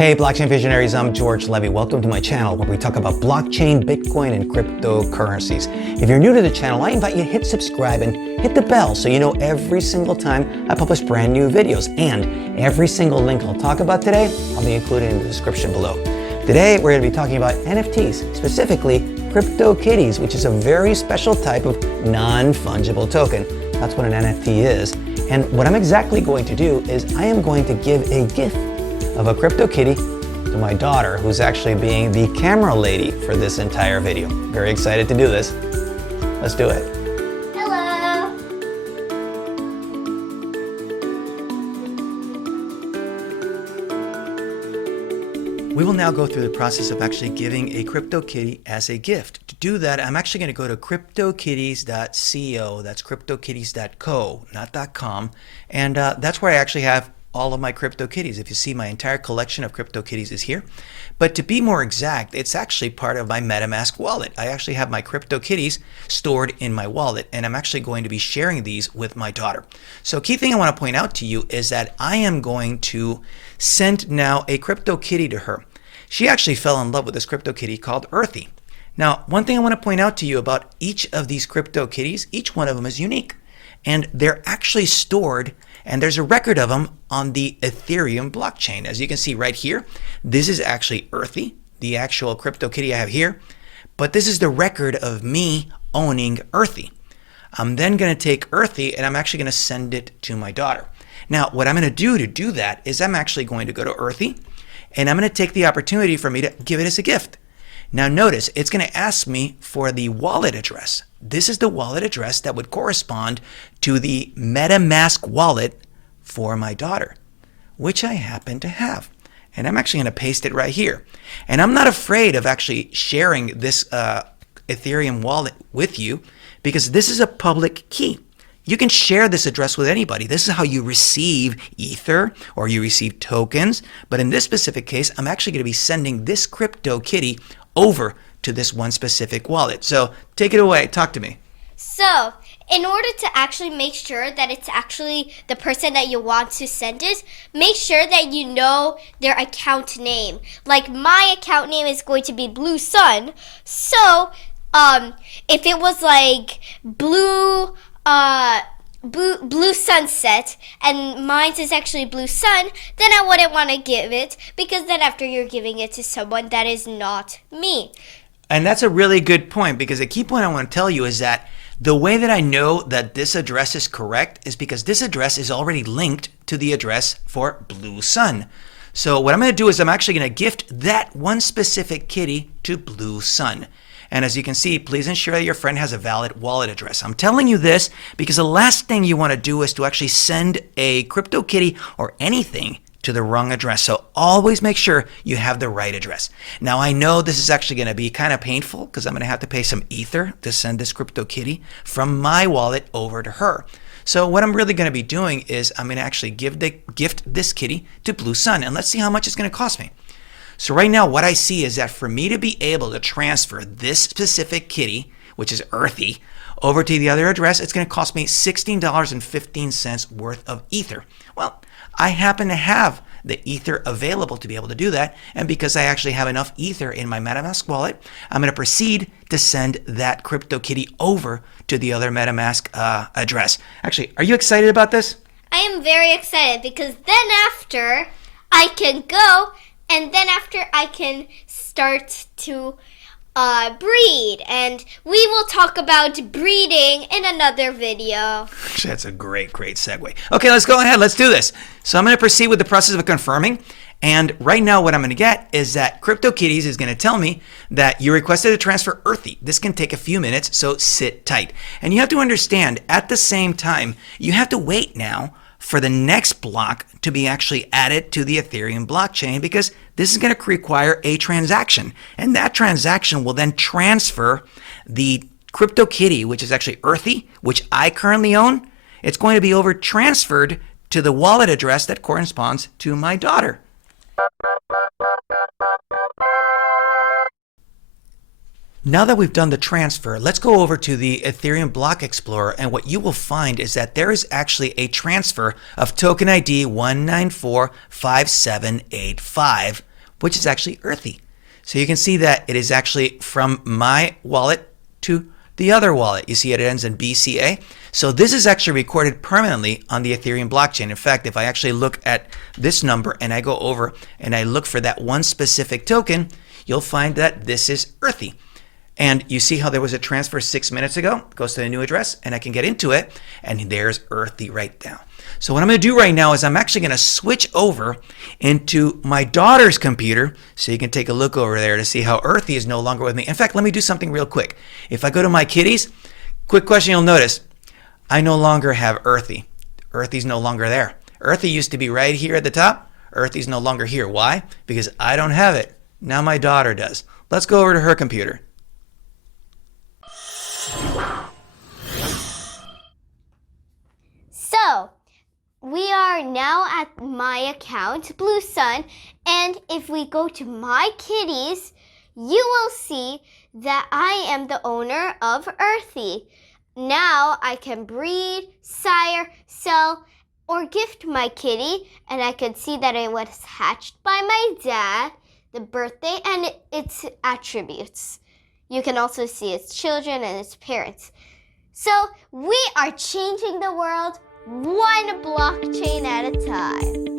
Hey blockchain visionaries, I'm George Levy. Welcome to my channel where we talk about blockchain, Bitcoin, and cryptocurrencies. If you're new to the channel, I invite you to hit subscribe and hit the bell so you know every single time I publish brand new videos. And every single link I'll talk about today, I'll be included in the description below. Today, we're going to be talking about NFTs, specifically Cryptokitties, which is a very special type of non-fungible token. That's what an NFT is. And what I'm exactly going to do is I am going to give a gift of a Cryptokitty to my daughter, who's actually being the camera lady for this entire video. Very excited to do this. Let's do it. Hello. We will now go through the process of actually giving a Cryptokitty as a gift. To do that, I'm actually going to go to cryptokitties.co. That's cryptokitties.co, not .com. And that's where I actually have all of my Cryptokitties. If you see, my entire collection of Cryptokitties is here. But to be more exact, it's actually part of my MetaMask wallet. I actually have my Cryptokitties stored in my wallet, and I'm actually going to be sharing these with my daughter. So key thing I want to point out to you is that I am going to send now a Cryptokitty to her. She actually fell in love with this Cryptokitty called Earthy. Now, one thing I want to point out to you about each of these Cryptokitties, each one of them is unique. And they're actually stored, and there's a record of them on the Ethereum blockchain. As you can see right here, this is actually Earthy, the actual Cryptokitty I have here. But this is the record of me owning Earthy. I'm then going to take Earthy and I'm actually going to send it to my daughter. Now, what I'm going to do that is I'm actually going to go to Earthy and I'm going to take the opportunity for me to give it as a gift. Now notice, it's going to ask me for the wallet address. This is the wallet address that would correspond to the MetaMask wallet for my daughter, which I happen to have. And I'm actually going to paste it right here. And I'm not afraid of actually sharing this Ethereum wallet with you because this is a public key. You can share this address with anybody. This is how you receive Ether or you receive tokens. But in this specific case, I'm actually going to be sending this Cryptokitty over to this one specific wallet. So take it away. Talk to me. So, in order to actually make sure that it's actually the person that you want to send it, make sure that you know their account name. Like my account name is going to be Blue Sun. So, if it was like Blue Sunset and mine is actually Blue Sun, then I wouldn't want to give it because then after you're giving it to someone that is not me. And that's a really good point because a key point I want to tell you is that the way that I know that this address is correct is because this address is already linked to the address for Blue Sun. So what I'm going to do is I'm actually going to gift that one specific kitty to Blue Sun. And as you can see, please ensure that your friend has a valid wallet address. I'm telling you this because the last thing you want to do is to actually send a Cryptokitty or anything to the wrong address. So always make sure you have the right address. Now I know this is actually going to be kind of painful because I'm going to have to pay some Ether to send this Cryptokitty from my wallet over to her. So what I'm really going to be doing is I'm going to actually gift this kitty to Blue Sun, and let's see how much it's going to cost me. So right now what I see is that for me to be able to transfer this specific kitty, which is Earthy, over to the other address, it's going to cost me $16.15 worth of Ether. Well, I happen to have the Ether available to be able to do that, and because I actually have enough Ether in my MetaMask wallet, I'm going to proceed to send that Cryptokitty over to the other MetaMask address. Actually, are you excited about this? I am very excited because then after I can go and then after I can start to breed, and we will talk about breeding in another video. Actually, that's a great segue. Okay, let's go ahead. Let's do this. So I'm going to proceed with the process of confirming. And right now what I'm going to get is that Cryptokitties is going to tell me that you requested a transfer Earthy. This can take a few minutes, so sit tight. And you have to understand, at the same time, you have to wait now for the next block to be actually added to the Ethereum blockchain because this is going to require a transaction. And that transaction will then transfer the Cryptokitty, which is actually Earthy, which I currently own. It's going to be over transferred to the wallet address that corresponds to my daughter. Now that we've done the transfer, let's go over to the Ethereum Block Explorer, and what you will find is that there is actually a transfer of token ID 1945785 which is actually Earthy. So you can see that it is actually from my wallet to the other wallet. You see it ends in BCA. So this is actually recorded permanently on the Ethereum blockchain. In fact, if I actually look at this number and I go over and I look for that one specific token, you'll find that this is Earthy. And you see how there was a transfer 6 minutes ago? It goes to the new address and I can get into it and there's Earthy right now. So what I'm going to do right now is I'm actually going to switch over into my daughter's computer so you can take a look over there to see how Earthy is no longer with me. In fact, let me do something real quick. If I go to my kitties, quick question you'll notice, I no longer have Earthy. Earthy's no longer there. Earthy used to be right here at the top. Earthy's no longer here. Why? Because I don't have it. Now my daughter does. Let's go over to her computer. So, we are now at my account, Blue Sun, and if we go to my kitties, you will see that I am the owner of Earthy. Now I can breed, sire, sell, or gift my kitty, and I can see that it was hatched by my dad, the birthday, and its attributes. You can also see its children and its parents. So we are changing the world one blockchain at a time.